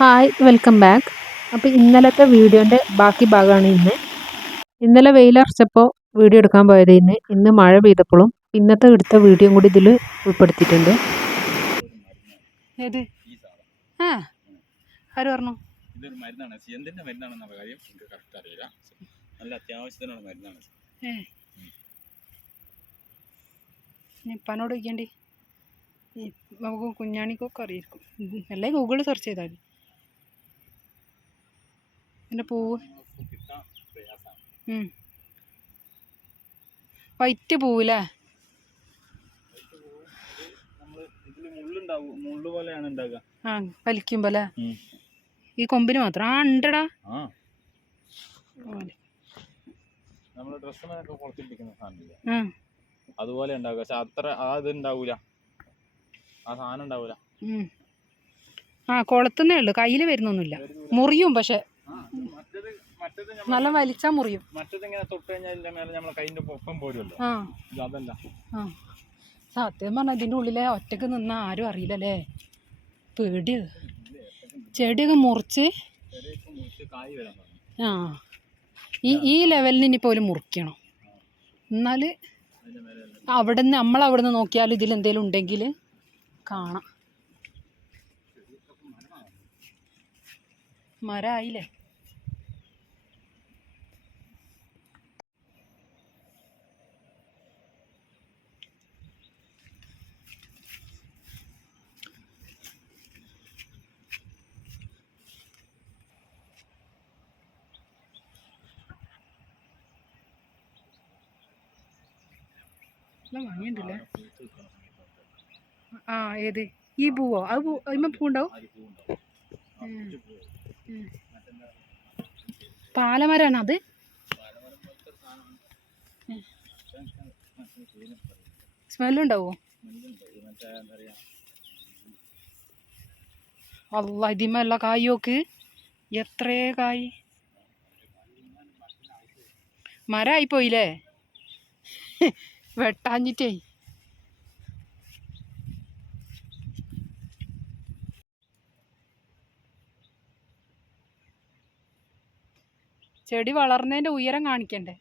Hi welcome back അപ്പോൾ ഇന്നലത്തെ വീഡിയോന്റെ ബാക്കി ഭാഗമാണ് ഇന്ന്. ഇന്നലെ വെയിലറച്ചപ്പോൾ വീഡിയോ എടുക്കാൻ പോയത് ഇന്ന്. ഇന്ന് മഴ പെയ്തപ്പോഴും ഇന്നത്തെ എടുത്ത വീഡിയോയും കൂടി ഇതിൽ ഉൾപ്പെടുത്തിയിട്ടുണ്ട്. ഏത്? ആ ആര് പറഞ്ഞു? ഇതൊരു മരുന്നാണ്. കാര്യം എനിക്ക് കറക്റ്റ് അറിയില്ല. നല്ല അത്യാവശ്യത്തിനുള്ള മരുന്നാണ് ഏ. ഇപ്പനോട് ചോദിക്കേണ്ടി. ഈ നമുക്ക് കുഞ്ഞാണിക്കൊക്കെ അറിയിരിക്കും അല്ലെങ്കിൽ അല്ലേ ഗൂഗിളിൽ സെർച്ച് ചെയ്താൽ മതി. എന്റെ പൂവ്. വൈറ്റ് പൂവില്ലേ? ആ വലിക്കുമ്പോൾ അല്ലേ? ഈ കൊമ്പിന് മാത്രം. ആ ഉണ്ടടാ. അതുപോലെ ഉണ്ടാവുക. പക്ഷെ അത്ര ആ ഉണ്ടാവൂല. ആ സാധനം ഉണ്ടാവൂല. ആ കുളത്തുന്നേ ഉള്ളു. കയ്യിൽ വരുന്നൊന്നുമില്ല. മുറിയും പക്ഷെ നല്ല വലിച്ചാ മുറിയും. മറ്റേത് ഇങ്ങനെ തൊട്ട് കഴിഞ്ഞാൽ ഇതിന്റെ മേലെ നമ്മളെ കൈന്റെ ഒപ്പം പോരുമല്ലോ ആ. അതല്ല. സത്യം പറഞ്ഞ ഇതിന്റെ ഉള്ളിലെ ഒറ്റയ്ക്ക് നിന്ന ആരും അറിയില്ലല്ലേ? പേടി. ചെടിയൊക്കെ മുറിച്ച് ആ. ഈ ഈ ലെവലിന് ഇനിയിപ്പോൾ ഒരു മുറിക്കണം. എന്നാൽ. അവിടെ നിന്ന് നമ്മൾ അവിടെ നിന്ന് നോക്കിയാൽ ഇതിൽ എന്തെങ്കിലും ഉണ്ടെങ്കിൽ കാണാം. മരമായില്ലേ എല്ലാം വാങ്ങിയിട്ടില്ലേ. ആ ഏത്? ഈ പൂവോ? അത് പൂ അതിമ്മ പൂവുണ്ടാവും? പാലമരാണ് അത്. സ്മെല്ലുണ്ടാവോ? അല്ല ഇതിമല്ല കായോക്ക് എത്രേ കായ്? മരമായിപ്പോയില്ലേ? വെട്ടാഞ്ഞിട്ടേ. ചെടി വളർന്നതിന്റെ ഉയരം കാണിക്കണ്ടേ?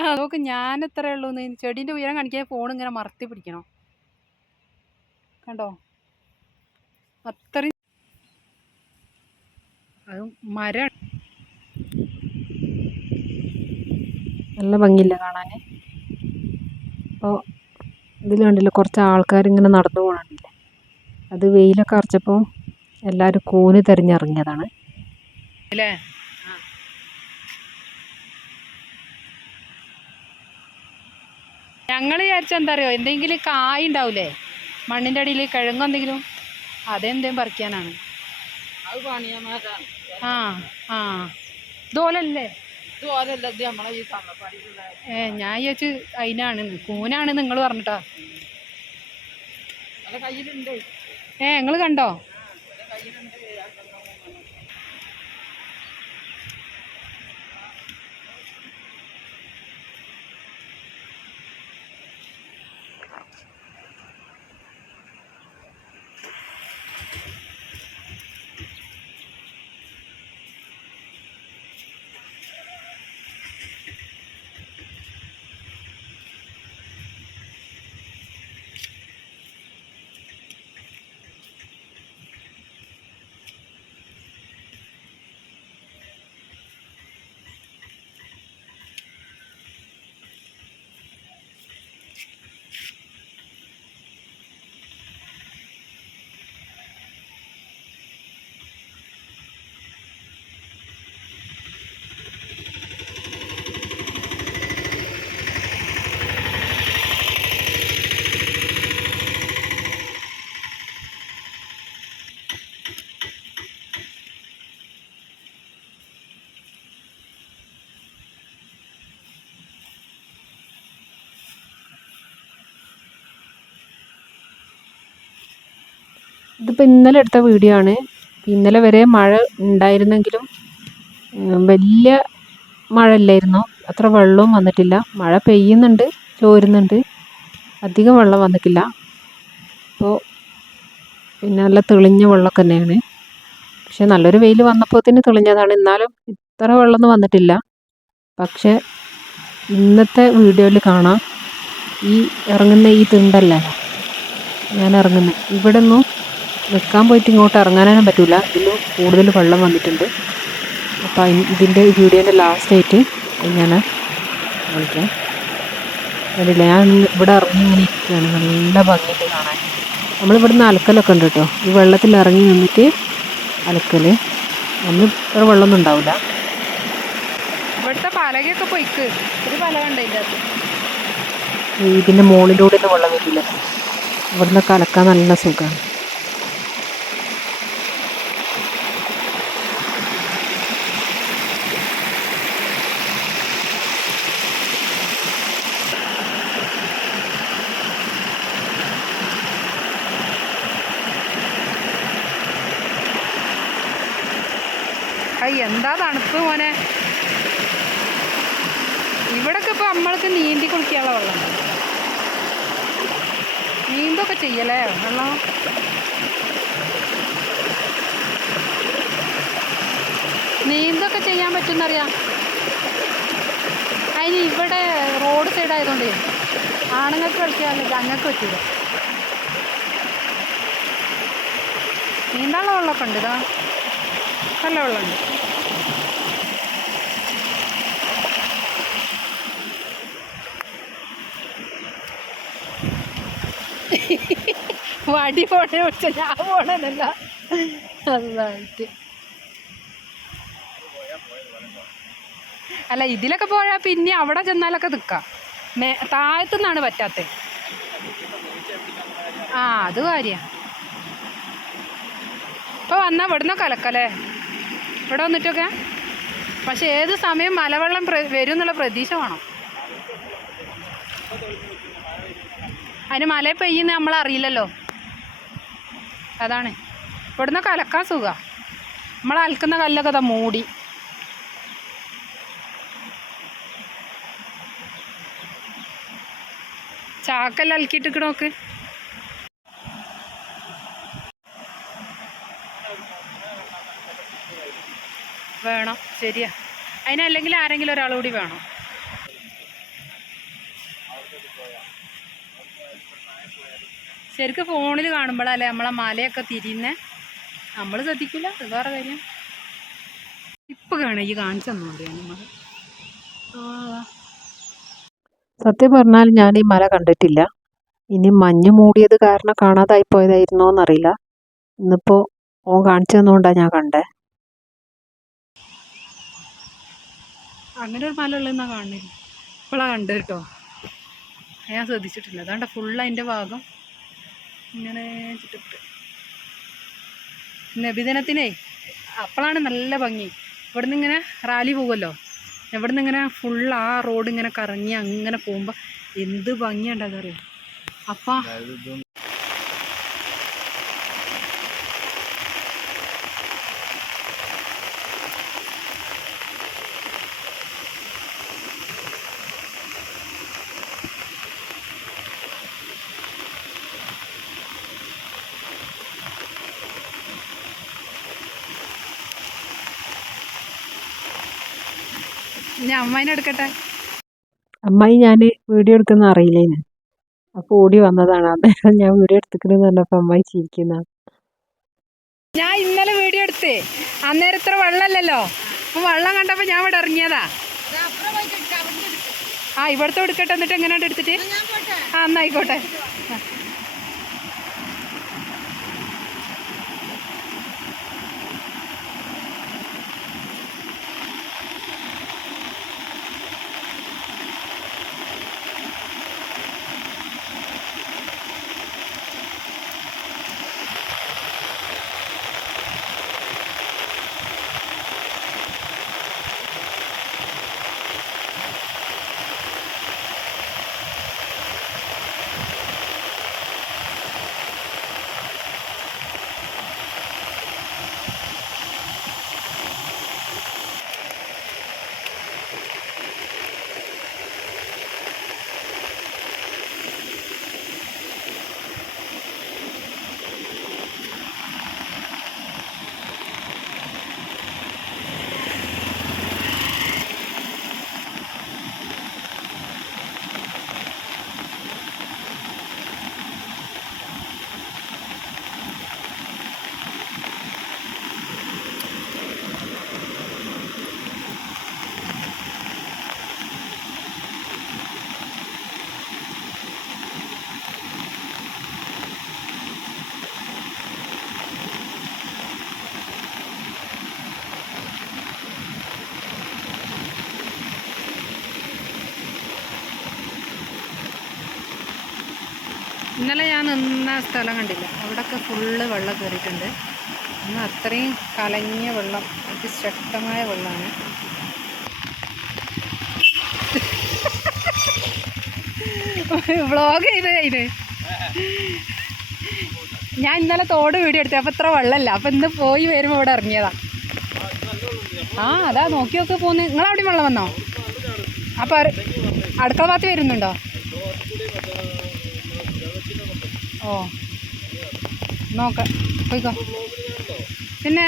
ആ നോക്ക് ഞാൻ എത്രയേ ഉള്ളൂ എന്ന് ചെടീന്റെ ഉയരം കാണിക്കാൻ ഫോൺ ഇങ്ങനെ മറത്തി പിടിക്കണോ. കണ്ടോ? അത്രയും അത് മരം. നല്ല ഭംഗിയില്ല കാണാൻ അപ്പോൾ ഇതിൽ കണ്ടില്ലേ കുറച്ച് ആൾക്കാർ ഇങ്ങനെ നടന്നു പോകണില്ലേ അത് വെയിലൊക്കെ അറച്ചപ്പോൾ എല്ലാവരും കൂന് തിരഞ്ഞിറങ്ങിയതാണ്. അല്ലേ ഞങ്ങൾ വിചാരിച്ച എന്താ അറിയോ എന്തെങ്കിലും കായ് ഉണ്ടാവില്ലേ മണ്ണിന്റെ അടിയിൽ കിഴങ്ങോ എന്തെങ്കിലും? അതെന്തേലും പറിക്കാനാണ്. ആ ആ. ഇതുപോലല്ലേ? ഏ ഞാൻ ചോദിച്ചു അതിനാണ് കൂനാണ് നിങ്ങൾ പറഞ്ഞിട്ടാ. ഏ നിങ്ങൾ കണ്ടോ? ഇതിപ്പോൾ ഇന്നലെ എടുത്ത വീഡിയോ ആണ്. ഇന്നലെ വരെ മഴ ഉണ്ടായിരുന്നെങ്കിലും വലിയ മഴ ഇല്ലായിരുന്നു. അത്ര വെള്ളവും വന്നിട്ടില്ല. മഴ പെയ്യുന്നുണ്ട് ചോരുന്നുണ്ട്. അധികം വെള്ളം വന്നിട്ടില്ല. അപ്പോൾ പിന്നെ നല്ല തെളിഞ്ഞ വെള്ളമൊക്കെ തന്നെയാണ്. പക്ഷെ നല്ലൊരു വെയിൽ വന്നപ്പോൾ തന്നെ തെളിഞ്ഞതാണ്. എന്നാലും ഇത്ര വെള്ളമൊന്നും വന്നിട്ടില്ല. പക്ഷെ ഇന്നത്തെ വീഡിയോയിൽ കാണാം. ഈ ഇറങ്ങുന്ന ഈ തിണ്ടല്ല? ഞാൻ ഇറങ്ങുന്നത് ഇവിടെ ഒന്നും നിൽക്കാൻ പോയിട്ട് ഇങ്ങോട്ട് ഇറങ്ങാനും പറ്റില്ല ഇതിൽ കൂടുതൽ വെള്ളം വന്നിട്ടുണ്ട്. അപ്പോൾ ഇതിന്റെ വീഡിയോന്റെ ലാസ്റ്റ് ആയിട്ട് ഞാൻ വിളിക്കാം കണ്ടില്ല? ഞാൻ ഇവിടെ ഇറങ്ങി ഇങ്ങനെ ഇരിക്കുകയാണ്. നല്ല ഭംഗിയുണ്ട് കാണാൻ. നമ്മളിവിടെ നിന്ന് അലക്കലൊക്കെ ഉണ്ട് കേട്ടോ. ഈ വെള്ളത്തിൽ ഇറങ്ങി നിന്നിട്ട് അലക്കൽ അന്ന് ഇത്ര വെള്ളമൊന്നും ഉണ്ടാവില്ല. ഇവിടുത്തെ പലകയൊക്കെ പൊയ്ക്ക് ഒരു പല കണ്ട ഇതിന്റെ മുകളിലൂടെ ഒന്നും വെള്ളം വരില്ല. ഇവിടുന്ന് കലക്കാൻ നല്ല സുഖമാണ്. തണുപ്പ് മോനെ ഇവിടൊക്കെ ഇപ്പൊ നമ്മൾക്ക് നീന്തി കുളിക്കാനുള്ള വെള്ളം. നീന്തൊക്കെ ചെയ്യലേ വെള്ളം. നീന്തൊക്കെ ചെയ്യാൻ പറ്റുന്നറിയാം. അതിന് ഇവിടെ റോഡ് സൈഡ് ആയതുകൊണ്ട് ആണുങ്ങൾക്ക് കളിക്കാറില്ല ഞങ്ങൾക്ക് പറ്റില്ല നീന്താനുള്ള വെള്ളമൊക്കെ ഉണ്ട് ഇതാ. നല്ല വെള്ളമുണ്ട്. വടി പോണെ പക്ഷെ ഞാൻ പോണല്ല നന്നായിട്ട്. അല്ല ഇതിലൊക്കെ പോയാൽ പിന്നെ അവിടെ ചെന്നാലൊക്കെ നിൽക്കാം മേ താഴത്തുനിന്നാണ് പറ്റാത്തത് ആ അത് കാര്യ. ഇപ്പൊ വന്നാൽ ഇവിടുന്നൊക്കെ അലക്കല്ലേ ഇവിടെ വന്നിട്ടൊക്കെ? പക്ഷെ ഏത് സമയം മലവെള്ളം വരും എന്നുള്ള പ്രതീക്ഷ വേണം. അതിന് മല പെയ്യുന്ന നമ്മൾ അറിയില്ലല്ലോ അതാണ്. ഇവിടുന്ന് കലക്കാൻ സുഖ. നമ്മൾ അലക്കുന്ന കല്ലൊക്കെ അതാ മൂടി. ചാക്കെല്ലാം അലക്കിയിട്ട് നോക്ക്. വേണം. ശരിയാ. അതിനല്ലെങ്കിൽ ആരെങ്കിലും ഒരാൾ കൂടി വേണം. ശരിക്കും ഫോണിൽ കാണുമ്പോഴല്ലേ നമ്മളെ മലയൊക്കെ തിരിയുന്നേ? നമ്മൾ ശ്രദ്ധിക്കില്ല അത് വേറെ കാര്യം. ഇപ്പം കാണാം ഈ കാണിച്ചു തന്നോണ്ട് നമ്മൾ സത്യം പറഞ്ഞാൽ ഞാൻ ഈ മല കണ്ടിട്ടില്ല. ഇനി മഞ്ഞ് മൂടിയത് കാരണം കാണാതായി പോയതായിരുന്നോ എന്നറിയില്ല. ഇന്നിപ്പോൾ ഓൻ കാണിച്ചു തന്നുകൊണ്ടാണ് ഞാൻ കണ്ടേ. അങ്ങനെ ഒരു മല ഉള്ളതെന്നാ കാണുന്നില്ല ഇപ്പോഴാ കണ്ടു കേട്ടോ. ഞാൻ ശ്രദ്ധിച്ചിട്ടില്ല. അതാണ്ട് ഫുൾ അതിന്റെ ഭാഗം ഇങ്ങനെ ചുറ്റിട്ട് നബിദിനത്തിനേ അപ്പോഴാണ് നല്ല ഭംഗി. ഇവിടുന്ന് ഇങ്ങനെ റാലി പോകുമല്ലോ? ഇവിടുന്ന് ഇങ്ങനെ ഫുൾ ആ റോഡ് ഇങ്ങനെ കറങ്ങി അങ്ങനെ പോകുമ്പോൾ എന്ത് ഭംഗിയുണ്ടതറിയോ അപ്പം. ഞാൻ അമ്മായിനെ എടുക്കട്ടെ? അമ്മായി ഞാൻ വീഡിയോ എടുക്കുന്ന അറിയില്ലേ അപ്പോൾ ഓടി വന്നതാണ്. അന്നേരം ഞാൻ വീഡിയോ എടുത്തിക്കണെന്ന് പറഞ്ഞപ്പോൾ അമ്മായി ചിരിക്കുന്ന. ഞാൻ ഇന്നലെ വീഡിയോ എടുത്തേ. അന്നേരം ഇത്ര വെള്ളമല്ലല്ലോ അപ്പൊ വെള്ളം കണ്ടപ്പോ ഞാൻ ഇവിടെ ഇറങ്ങിയതാ. ആ ഇവിടുത്തെ എടുക്കട്ടെ. എന്നിട്ട് എങ്ങനെയാണ് എടുത്തിട്ട്? ആ എന്നായിക്കോട്ടെ ഇന്നലെ ഞാൻ നിന്ന സ്ഥലം കണ്ടില്ല. അവിടെയൊക്കെ ഫുള്ള് വെള്ളം കയറിയിട്ടുണ്ട് ഇന്ന് അത്രയും കലങ്ങിയ വെള്ളം അതിശക്തമായ വെള്ളമാണ്. വ്ളോഗ് ചെയ്ത് ഇത്? ഞാൻ ഇന്നലെ തോട് വീഡിയോ എടുത്തത് അപ്പം ഇത്ര വെള്ളമല്ല. അപ്പം ഇന്ന് പോയി വരുമ്പോൾ ഇവിടെ ഇറങ്ങിയതാ. ആ അതാ നോക്കി നോക്കി പോകുന്നത് നിങ്ങളവിടെ വെള്ളം വന്നോ? അപ്പോൾ അടുക്കള ഭാഗത്ത് വരുന്നുണ്ടോ? ഓ. പിന്നെ?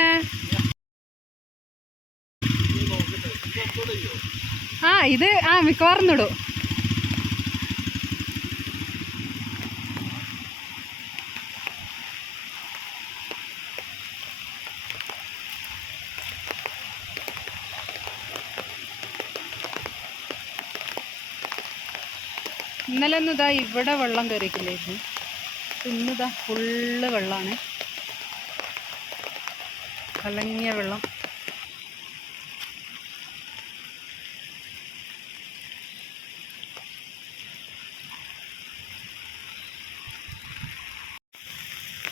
ആ ഇത് ആ മിക്കവാറും ഇടും ഇന്നലെ ഒന്നും ഇതാ ഇവിടെ വെള്ളം കയറിയിട്ടില്ലായിരുന്നു ഇന്നിതാ ഫുള്ള് വെള്ളമാണ് കലങ്ങിയ വെള്ളം.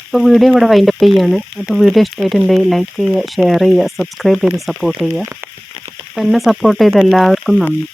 അപ്പോൾ വീഡിയോ ഇവിടെ വൈൻഡപ്പ് ചെയ്യാണ്. അപ്പോൾ വീഡിയോ ഇഷ്ടമായിട്ടുണ്ടെങ്കിൽ ലൈക്ക് ചെയ്യുക ഷെയർ ചെയ്യുക സബ്സ്ക്രൈബ് ചെയ്ത് സപ്പോർട്ട് ചെയ്യുക. അപ്പോൾ എന്നെ സപ്പോർട്ട് ചെയ്ത എല്ലാവർക്കും നന്ദി.